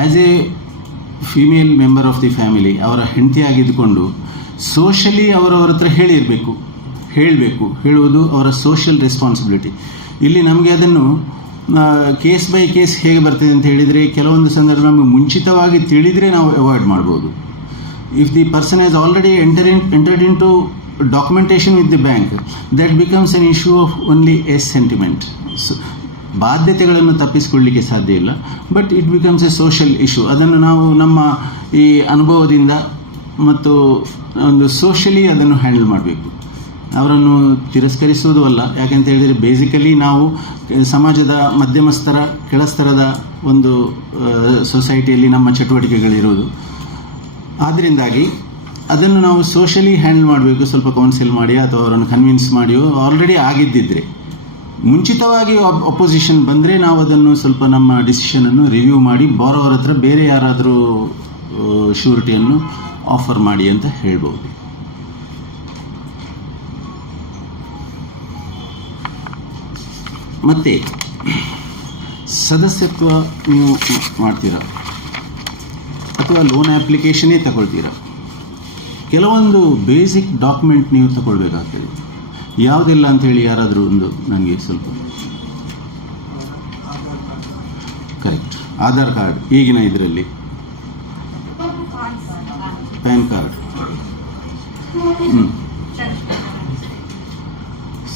As a female member of the family ಅವರ ಹೆಂಡತಿಯಾಗಿದ್ದುಕೊಂಡು ಸೋಷಲಿ ಅವರವರ ಹತ್ರ ಹೇಳುವುದು ಅವರ ಸೋಷಿಯಲ್ ರೆಸ್ಪಾನ್ಸಿಬಿಲಿಟಿ. ಇಲ್ಲಿ ನಮಗೆ ಅದನ್ನು ಕೇಸ್ ಬೈ ಕೇಸ್ ಹೇಗೆ ಬರ್ತದೆ ಅಂತ ಹೇಳಿದರೆ, ಕೆಲವೊಂದು ಸಂದರ್ಭ ನಮಗೆ ಮುಂಚಿತವಾಗಿ ತಿಳಿದರೆ ನಾವು ಅವಾಯ್ಡ್ ಮಾಡ್ಬೋದು. If the person has already entered in to documentation with the bank, that becomes an issue of only a sentiment. So ಬಾಧ್ಯತೆಗಳನ್ನು ತಪ್ಪಿಸಿಕೊಳ್ಳಲಿಕ್ಕೆ ಸಾಧ್ಯ ಇಲ್ಲ, but it becomes a social issue. ಅದನ್ನು ನಾವು ನಮ್ಮ ಈ ಅನುಭವದಿಂದ ಮತ್ತು ಒಂದು ಸೋಷಲಿ ಅದನ್ನು ಹ್ಯಾಂಡಲ್ ಮಾಡಬೇಕು. ಅವರನ್ನು ತಿರಸ್ಕರಿಸುವುದೂ ಅಲ್ಲ. ಯಾಕೆಂತ ಹೇಳಿದರೆ ಬೇಸಿಕಲಿ ನಾವು ಸಮಾಜದ ಮಧ್ಯಮಸ್ತರ ಕೆಳಸ್ತರದ ಒಂದು ಸೊಸೈಟಿಯಲ್ಲಿ ನಮ್ಮ ಚಟುವಟಿಕೆಗಳಿರುವುದು. ಆದ್ದರಿಂದಾಗಿ ಅದನ್ನು ನಾವು ಸೋಷಲಿ ಹ್ಯಾಂಡಲ್ ಮಾಡಬೇಕು. ಸ್ವಲ್ಪ ಕೌನ್ಸಿಲ್ ಮಾಡಿ ಅಥವಾ ಅವರನ್ನು ಕನ್ವಿನ್ಸ್ ಮಾಡಿಯೋ ಆಲ್ರೆಡಿ ಆಗಿದ್ದಿದ್ರೆ, ಮುಂಚಿತವಾಗಿ ಅಪೋಸಿಷನ್ ಬಂದರೆ ನಾವು ಅದನ್ನು ಸ್ವಲ್ಪ ನಮ್ಮ ಡಿಸಿಷನನ್ನು ರಿವ್ಯೂ ಮಾಡಿ ಬಾರೋವರ ಹತ್ರ ಬೇರೆ ಯಾರಾದರೂ ಶ್ಯೂರಿಟಿಯನ್ನು ಆಫರ್ ಮಾಡಿ ಅಂತ ಹೇಳ್ಬೋದು. ಮತ್ತು ಸದಸ್ಯತ್ವ ನೀವು ಮಾಡ್ತೀರಾ ಅಥವಾ ಲೋನ್ ಆ್ಯಪ್ಲಿಕೇಶನ್ನೇ ತಗೊಳ್ತೀರಾ, ಕೆಲವೊಂದು ಬೇಸಿಕ್ ಡಾಕ್ಯುಮೆಂಟ್ ನೀವು ತಗೊಳ್ಬೇಕಾಗ್ತದೆ. ಯಾವುದೆಲ್ಲ ಅಂಥೇಳಿ ಯಾರಾದರೂ ಒಂದು ನನಗೆ ಸ್ವಲ್ಪ ಕರೆಕ್ಟ್. ಆಧಾರ್ ಕಾರ್ಡ್, ಈಗಿನ ಇದರಲ್ಲಿ ಪ್ಯಾನ್ ಕಾರ್ಡ್,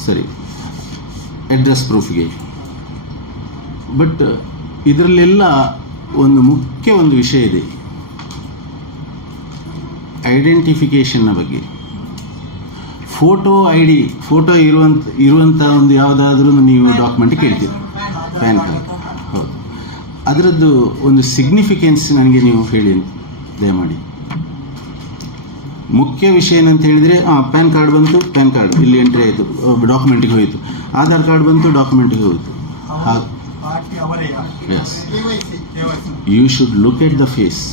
ಸರಿ, ಅಡ್ರೆಸ್ ಪ್ರೂಫ್ಗೆ. ಬಟ್ ಇದರಲ್ಲೆಲ್ಲ ಒಂದು ಮುಖ್ಯ ಒಂದು ವಿಷಯ ಇದೆ, ಐಡೆಂಟಿಫಿಕೇಷನ್ನ ಬಗ್ಗೆ. ಫೋಟೋ ಫೋಟೋ ಇರುವಂಥ ಒಂದು ಯಾವುದಾದ್ರೂ ನೀವು ಡಾಕ್ಯುಮೆಂಟ್ ಕೇಳ್ತೀರಿ, ಪ್ಯಾನ್ ಕಾರ್ಡ್. ಹೌದು, ಅದರದ್ದು ಒಂದು ಸಿಗ್ನಿಫಿಕೆನ್ಸ್ ನನಗೆ ನೀವು ಹೇಳಿ ದಯಮಾಡಿ. ಮುಖ್ಯ ವಿಷಯ ಏನಂತ ಹೇಳಿದರೆ, ಪ್ಯಾನ್ ಕಾರ್ಡ್ ಬಂತು, ಪ್ಯಾನ್ ಕಾರ್ಡ್ ಇಲ್ಲಿ ಎಂಟ್ರಿ ಆಯಿತು, ಡಾಕ್ಯುಮೆಂಟಿಗೆ ಹೋಯಿತು. ಆಧಾರ್ ಕಾರ್ಡ್ ಬಂತು, ಡಾಕ್ಯುಮೆಂಟಿಗೆ ಹೋಯಿತು. Yes, you should look at the face.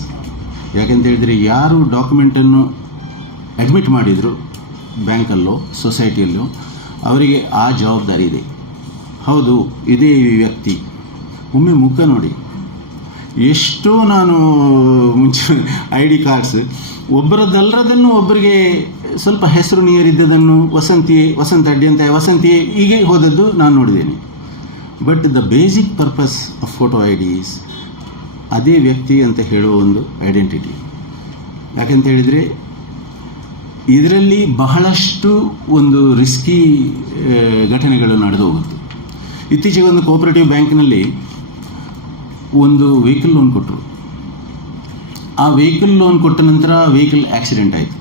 ಯಾಕೆಂತ ಹೇಳಿದರೆ ಯಾರು ಡಾಕ್ಯುಮೆಂಟನ್ನು ಅಡ್ಮಿಟ್ ಮಾಡಿದರು ಬ್ಯಾಂಕಲ್ಲೋ ಸೊಸೈಟಿಯಲ್ಲೋ ಅವರಿಗೆ ಆ ಜವಾಬ್ದಾರಿ ಇದೆ. ಹೌದು ಇದೇ ಈ ವ್ಯಕ್ತಿ, ಒಮ್ಮೆ ಮುಖ ನೋಡಿ. ಎಷ್ಟೋ ನಾನು ಮುಂಚೆ ID ಕಾರ್ಡ್ಸ್ ಒಬ್ಬರದ್ದಲ್ಲದನ್ನು ಒಬ್ಬರಿಗೆ ಸ್ವಲ್ಪ ಹೆಸರು ನೀರಿದ್ದದನ್ನು ವಸಂತ ಅಡ್ಡಿ ಅಂತ ವಸಂತಿ ಹೀಗೆ ಹೋದದ್ದು ನಾನು ನೋಡಿದ್ದೇನೆ. But the basic purpose of photo IDs ಅದೇ ವ್ಯಕ್ತಿ ಅಂತ ಹೇಳುವ ಒಂದು ಐಡೆಂಟಿಟಿ. ಯಾಕಂತ ಹೇಳಿದರೆ ಇದರಲ್ಲಿ ಬಹಳಷ್ಟು ಒಂದು ರಿಸ್ಕಿ ಘಟನೆಗಳು ನಡೆದು ಹೋಗುತ್ತೆ. ಇತ್ತೀಚೆಗೆ ಒಂದು ಕೋಆಪರೇಟಿವ್ ಬ್ಯಾಂಕ್ನಲ್ಲಿ ಒಂದು ವೆಹಿಕಲ್ ಲೋನ್ ಕೊಟ್ಟರು. ಆ ವೆಹಿಕಲ್ ಲೋನ್ ಕೊಟ್ಟ ನಂತರ ವೆಹಿಕಲ್ ಆಕ್ಸಿಡೆಂಟ್ ಆಯಿತು.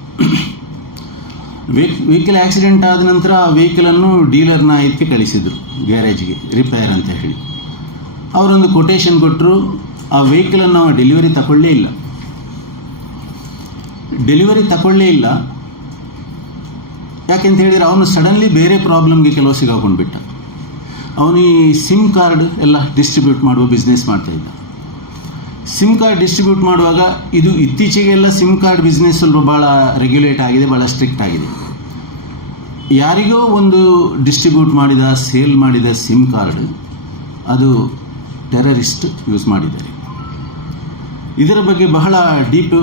ವೆಹಿಕಲ್ ಆಕ್ಸಿಡೆಂಟ್ ಆದ ನಂತರ ಆ ವೆಹಿಕಲನ್ನು ಡೀಲರ್ನ ಇದಕ್ಕೆ ಕಳಿಸಿದರು, ಗ್ಯಾರೇಜ್ಗೆ ರಿಪೇರ್ ಅಂತ ಹೇಳಿ. ಅವರೊಂದು ಕೊಟೇಶನ್ ಕೊಟ್ಟರು. ಆ ವೆಹಿಕಲನ್ನು ನಾವು ಡೆಲಿವರಿ ತಗೊಳ್ಳೇ ಇಲ್ಲ. ಯಾಕೆಂತ ಹೇಳಿದರೆ ಅವನು ಸಡನ್ಲಿ ಬೇರೆ ಪ್ರಾಬ್ಲಮ್ಗೆ ಕೆಲವು ಸಿಗಾಕೊಂಡ್ಬಿಟ್ಟ. ಅವನು ಈ ಸಿಮ್ ಕಾರ್ಡ್ ಎಲ್ಲ ಡಿಸ್ಟ್ರಿಬ್ಯೂಟ್ ಮಾಡುವ ಬಿಸ್ನೆಸ್ ಮಾಡ್ತಾಯಿದ್ದ. ಸಿಮ್ ಕಾರ್ಡ್ ಡಿಸ್ಟ್ರಿಬ್ಯೂಟ್ ಮಾಡುವಾಗ ಇದು ಇತ್ತೀಚೆಗೆಲ್ಲ ಸಿಮ್ ಕಾರ್ಡ್ ಬಿಸ್ನೆಸ್ ಸ್ವಲ್ಪ ಭಾಳ ರೆಗ್ಯುಲೇಟ್ ಆಗಿದೆ, ಭಾಳ ಸ್ಟ್ರಿಕ್ಟ್ ಆಗಿದೆ. ಯಾರಿಗೋ ಒಂದು ಡಿಸ್ಟ್ರಿಬ್ಯೂಟ್ ಮಾಡಿದ ಸೇಲ್ ಮಾಡಿದ ಸಿಮ್ ಕಾರ್ಡ್ ಅದು ಟೆರರಿಸ್ಟ್ ಯೂಸ್ ಮಾಡಿದ್ದಾರೆ. ಇದರ ಬಗ್ಗೆ ಬಹಳ ಡೀಪ್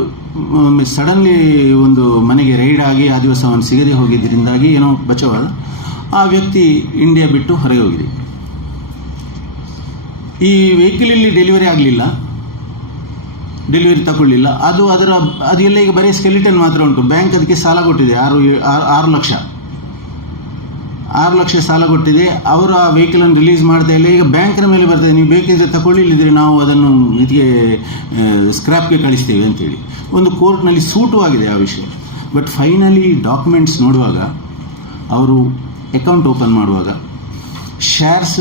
ಸಡನ್ಲಿ ಒಂದು ಮನೆಗೆ ರೈಡ್ ಆಗಿ ಆ ದಿವಸ ಅವನು ಸಿಗದೆ ಹೋಗಿದ್ದರಿಂದಾಗಿ ಏನೋ ಬಚಾವಾದ. ಆ ವ್ಯಕ್ತಿ ಇಂಡಿಯಾ ಬಿಟ್ಟು ಹೊರಗೆ ಹೋಗಿದೆ. ಈ ವೆಹಿಕಲ್ ಇಲ್ಲಿ ಡೆಲಿವರಿ ಆಗಲಿಲ್ಲ, ಡೆಲಿವರಿ ತಗೊಳ್ಳಿಲ್ಲ. ಅದು ಎಲ್ಲ ಈಗ ಬರೀ ಸ್ಕೆಲಿಟನ್ ಮಾತ್ರ ಉಂಟು. ಬ್ಯಾಂಕ್ ಅದಕ್ಕೆ ಸಾಲ ಕೊಟ್ಟಿದೆ, 6 ಲಕ್ಷ ಸಾಲ ಕೊಟ್ಟಿದೆ. ಅವರು ಆ ವೆಹಿಕಲನ್ನು ರಿಲೀಸ್ ಮಾಡ್ತಾ ಇಲ್ಲ. ಈಗ ಬ್ಯಾಂಕಿನ ಮೇಲೆ ಬರ್ತದೆ, ನೀವು ಬೇಕಿದ್ರೆ ತಗೊಳ್ಳಿ, ಇಲ್ಲದಿದ್ರೆ ನಾವು ಅದನ್ನು ಇದಕ್ಕೆ ಸ್ಕ್ರ್ಯಾಪ್ಗೆ ಕಳಿಸ್ತೇವೆ ಅಂತೇಳಿ ಒಂದು ಕೋರ್ಟ್ನಲ್ಲಿ ಸೂಟು ಆಗಿದೆ ಆ ವಿಷಯ. ಬಟ್ ಫೈನಲಿ ಡಾಕ್ಯುಮೆಂಟ್ಸ್ ನೋಡುವಾಗ, ಅವರು ಅಕೌಂಟ್ ಓಪನ್ ಮಾಡುವಾಗ ಶೇರ್ಸ್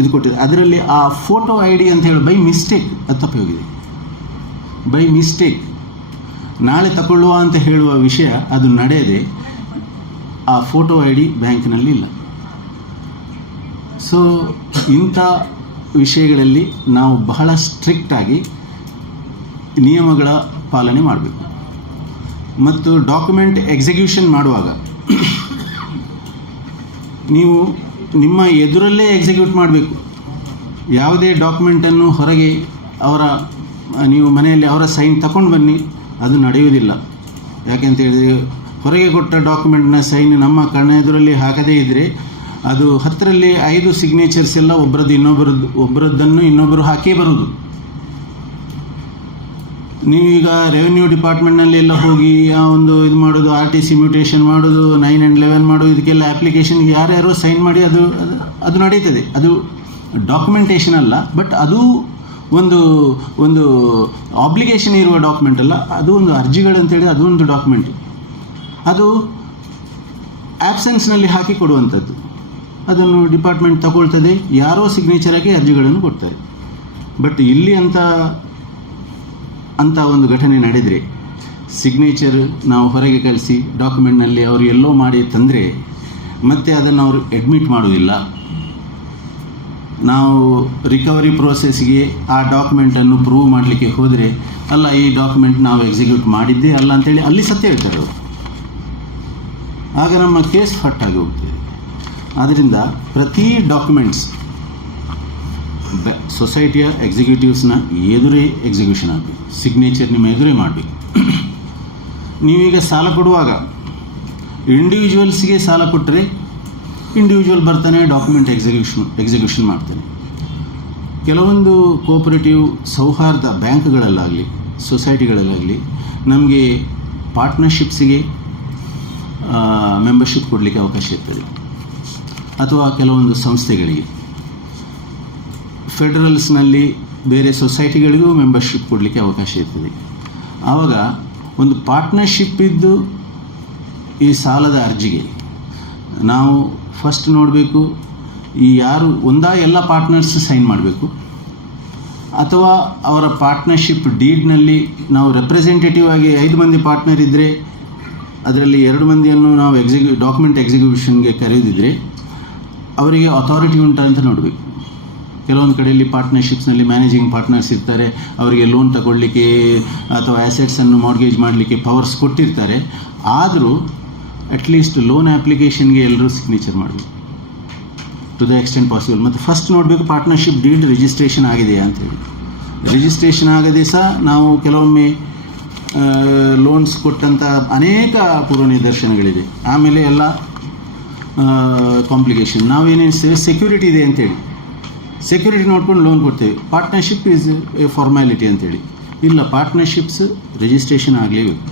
ಇದು ಕೊಟ್ಟಿದೆ. ಅದರಲ್ಲಿ ಆ ಫೋಟೋ ID ಅಂತ ಹೇಳಿ ಬೈ ಮಿಸ್ಟೇಕ್ ಅದು ತಪ್ಪಿ ಹೋಗಿದೆ. ಬೈ ಮಿಸ್ಟೇಕ್ ನಾಳೆ ತಗೊಳ್ಳುವ ಅಂತ ಹೇಳುವ ವಿಷಯ ಅದು ನಡೆಯದೆ ಆ ಫೋಟೋ ID ಬ್ಯಾಂಕಿನಲ್ಲಿ ಇಲ್ಲ. ಸೊ ಇಂಥ ವಿಷಯಗಳಲ್ಲಿ ನಾವು ಬಹಳ ಸ್ಟ್ರಿಕ್ಟಾಗಿ ನಿಯಮಗಳ ಪಾಲನೆ ಮಾಡಬೇಕು. ಮತ್ತು ಡಾಕ್ಯುಮೆಂಟ್ ಎಕ್ಸಿಕ್ಯೂಷನ್ ಮಾಡುವಾಗ ನೀವು ನಿಮ್ಮ ಎದುರಲ್ಲೇ ಎಕ್ಸಿಕ್ಯೂಟ್ ಮಾಡಬೇಕು. ಯಾವುದೇ ಡಾಕ್ಯುಮೆಂಟನ್ನು ಹೊರಗೆ ನೀವು ಮನೆಯಲ್ಲಿ ಅವರ ಸೈನ್ ತಗೊಂಡು ಬನ್ನಿ, ಅದು ನಡೆಯುವುದಿಲ್ಲ. ಯಾಕೆಂತ ಹೇಳಿದರೆ ಹೊರಗೆ ಕೊಟ್ಟ ಡಾಕ್ಯುಮೆಂಟ್ನ ಸೈನ್ ನಮ್ಮ ಕಣ್ಣೆದುರಲ್ಲಿ ಹಾಕದೇ ಇದ್ದರೆ ಅದು 10ರಲ್ಲಿ 5 ಸಿಗ್ನೇಚರ್ಸ್ ಎಲ್ಲ ಒಬ್ಬರದ್ದನ್ನು ಇನ್ನೊಬ್ಬರು ಹಾಕೇ ಬರುವುದು. ನೀವೀಗ ರೆವೆನ್ಯೂ ಡಿಪಾರ್ಟ್ಮೆಂಟ್ನಲ್ಲಿ ಎಲ್ಲ ಹೋಗಿ ಒಂದು ಇದು ಮಾಡೋದು, RTC ಮ್ಯೂಟೇಷನ್ ಮಾಡೋದು, 9 and 11 ಮಾಡೋದು, ಇದಕ್ಕೆಲ್ಲ ಅಪ್ಲಿಕೇಶನ್ಗೆ ಯಾರ್ಯಾರೋ ಸೈನ್ ಮಾಡಿ ಅದು ನಡೀತದೆ. ಅದು ಡಾಕ್ಯುಮೆಂಟೇಷನ್ ಅಲ್ಲ, ಬಟ್ ಅದು ಒಂದು ಆಬ್ಲಿಗೇಷನ್ ಇರುವ ಡಾಕ್ಯುಮೆಂಟ್ ಅಲ್ಲ, ಅದು ಒಂದು ಅರ್ಜಿಗಳು ಅಂತೇಳಿ ಅದು ಒಂದು ಡಾಕ್ಯುಮೆಂಟ್. ಅದು ಆ್ಯಬ್ಸೆನ್ಸ್ನಲ್ಲಿ ಹಾಕಿ ಕೊಡುವಂಥದ್ದು. ಅದನ್ನು ಡಿಪಾರ್ಟ್ಮೆಂಟ್ ತಗೊಳ್ತದೆ, ಯಾರೋ ಸಿಗ್ನೇಚರ್ ಹಾಕಿ ಅರ್ಜಿಗಳನ್ನು ಕೊಡ್ತಾರೆ. ಬಟ್ ಇಲ್ಲಿ ಅಂಥ ಒಂದು ಘಟನೆ ನಡೆದರೆ ಸಿಗ್ನೇಚರ್ ನಾವು ಹೊರಗೆ ಕಳಿಸಿ ಡಾಕ್ಯುಮೆಂಟ್ನಲ್ಲಿ ಅವರು ಎಲ್ಲೋ ಮಾಡಿ ತಂದರೆ ಮತ್ತೆ ಅದನ್ನು ಅವರು ಅಡ್ಮಿಟ್ ಮಾಡೋದಿಲ್ಲ. ನಾವು ರಿಕವರಿ ಪ್ರೋಸೆಸ್ಗೆ ಆ ಡಾಕ್ಯುಮೆಂಟನ್ನು ಪ್ರೂವ್ ಮಾಡಲಿಕ್ಕೆ ಹೋದರೆ, ಅಲ್ಲ ಈ ಡಾಕ್ಯುಮೆಂಟ್ ನಾವು ಎಕ್ಸಿಕ್ಯೂಟ್ ಮಾಡಿದ್ದೇ ಅಲ್ಲ ಅಂತೇಳಿ ಅಲ್ಲಿ ಸತ್ಯ ಹೇಳ್ತಾರೆ ಅವರು. ಆಗ ನಮ್ಮ ಕೇಸ್ ಫಟ್ಟಾಗಿ ಹೋಗ್ತದೆ. ಆದ್ದರಿಂದ ಪ್ರತಿ ಡಾಕ್ಯುಮೆಂಟ್ಸ್ ಸೊಸೈಟಿಯ ಎಕ್ಸಿಕ್ಯೂಟಿವ್ಸ್ನ ಎದುರೇ ಎಕ್ಸಿಕ್ಯೂಷನ್ ಆಗಬೇಕು. ಸಿಗ್ನೇಚರ್ ನಿಮ್ಮ ಎದುರೇ ಮಾಡಬೇಕು. ನೀವೀಗ ಸಾಲ ಕೊಡುವಾಗ ಇಂಡಿವಿಜುವಲ್ಸ್ಗೆ ಸಾಲ ಕೊಟ್ಟರೆ ಇಂಡಿವಿಜುವಲ್ ಬರ್ತಾನೆ, ಡಾಕ್ಯುಮೆಂಟ್ ಎಕ್ಸಿಕ್ಯೂಷನ್ ಮಾಡ್ತಾನೆ. ಕೆಲವೊಂದು ಕೋಆಪರೇಟಿವ್ ಸೌಹಾರ್ದ ಬ್ಯಾಂಕ್ಗಳಲ್ಲಾಗಲಿ ಸೊಸೈಟಿಗಳಲ್ಲಾಗಲಿ ನಮಗೆ ಪಾರ್ಟ್ನರ್ಶಿಪ್ಸಿಗೆ ಮೆಂಬರ್ಶಿಪ್ ಕೊಡಲಿಕ್ಕೆ ಅವಕಾಶ ಇರ್ತದೆ. ಅಥವಾ ಕೆಲವೊಂದು ಸಂಸ್ಥೆಗಳಿಗೆ, ಫೆಡರಲ್ಸ್ನಲ್ಲಿ ಬೇರೆ ಸೊಸೈಟಿಗಳಿಗೂ ಮೆಂಬರ್ಶಿಪ್ ಕೊಡಲಿಕ್ಕೆ ಅವಕಾಶ ಇರ್ತದೆ. ಆವಾಗ ಒಂದು ಪಾರ್ಟ್ನರ್ಶಿಪ್ ಇದ್ದು ಈ ಸಾಲದ ಅರ್ಜಿಗೆ ನಾವು ಫಸ್ಟ್ ನೋಡಬೇಕು, ಈ ಯಾರು ಎಲ್ಲ ಪಾರ್ಟ್ನರ್ಸ್ ಸೈನ್ ಮಾಡಬೇಕು, ಅಥವಾ ಅವರ ಪಾರ್ಟ್ನರ್ಶಿಪ್ ಡೀಡ್ನಲ್ಲಿ ನಾವು ರೆಪ್ರೆಸೆಂಟೇಟಿವ್ ಆಗಿ 5 ಮಂದಿ ಪಾರ್ಟ್ನರ್ ಇದ್ದರೆ ಅದರಲ್ಲಿ 2 ಮಂದಿಯನ್ನು ನಾವು ಡಾಕ್ಯುಮೆಂಟ್ ಎಕ್ಸಿಕ್ಯೂಷನ್ಗೆ ಕರೆದಿದ್ದರೆ ಅವರಿಗೆ ಅಥಾರಿಟಿ ಉಂಟಾ ಅಂತ ನೋಡಬೇಕು. ಕೆಲವೊಂದು ಕಡೆಯಲ್ಲಿ ಪಾರ್ಟ್ನರ್ಶಿಪ್ಸ್ನಲ್ಲಿ ಮ್ಯಾನೇಜಿಂಗ್ ಪಾರ್ಟ್ನರ್ಸ್ ಇರ್ತಾರೆ, ಅವರಿಗೆ ಲೋನ್ ತಗೊಳ್ಳಿಕ್ಕೆ ಅಥವಾ ಆ್ಯಸೆಟ್ಸನ್ನು ಮಾರ್ಗೇಜ್ ಮಾಡಲಿಕ್ಕೆ ಪವರ್ಸ್ ಕೊಟ್ಟಿರ್ತಾರೆ. ಆದರೂ ಅಟ್ಲೀಸ್ಟ್ ಲೋನ್ ಆ್ಯಪ್ಲಿಕೇಶನ್ಗೆ ಎಲ್ಲರೂ ಸಿಗ್ನೇಚರ್ ಮಾಡಬೇಕು. To the extent possible. ಮತ್ತು ಫಸ್ಟ್ ನೋಡಬೇಕು ಪಾರ್ಟ್ನರ್ಶಿಪ್ ಡೀಡ್ ರಿಜಿಸ್ಟ್ರೇಷನ್ ಆಗಿದೆಯಾ ಅಂತೇಳಿ. ರಿಜಿಸ್ಟ್ರೇಷನ್ ಆಗದೆ ಸಹ ನಾವು ಕೆಲವೊಮ್ಮೆ ಲೋನ್ಸ್ ಕೊಟ್ಟಂಥ ಅನೇಕ ಪೂರ್ವ ನಿದರ್ಶನಗಳಿದೆ. ಆಮೇಲೆ ಎಲ್ಲ ಕಾಂಪ್ಲಿಕೇಶನ್. ನಾವೇನೇನಿಸ್ತೇವೆ ಸೆಕ್ಯೂರಿಟಿ ಇದೆ ಅಂತೇಳಿ ಸೆಕ್ಯೂರಿಟಿ ನೋಡ್ಕೊಂಡು ಲೋನ್ ಕೊಡ್ತೇವೆ. ಪಾರ್ಟ್ನರ್ಶಿಪ್ ಈಸ್ ಎ ಫಾರ್ಮ್ಯಾಲಿಟಿ ಅಂತೇಳಿ. ಇಲ್ಲ, ಪಾರ್ಟ್ನರ್ಶಿಪ್ಸ್ ರಿಜಿಸ್ಟ್ರೇಷನ್ ಆಗಲೇಬೇಕು.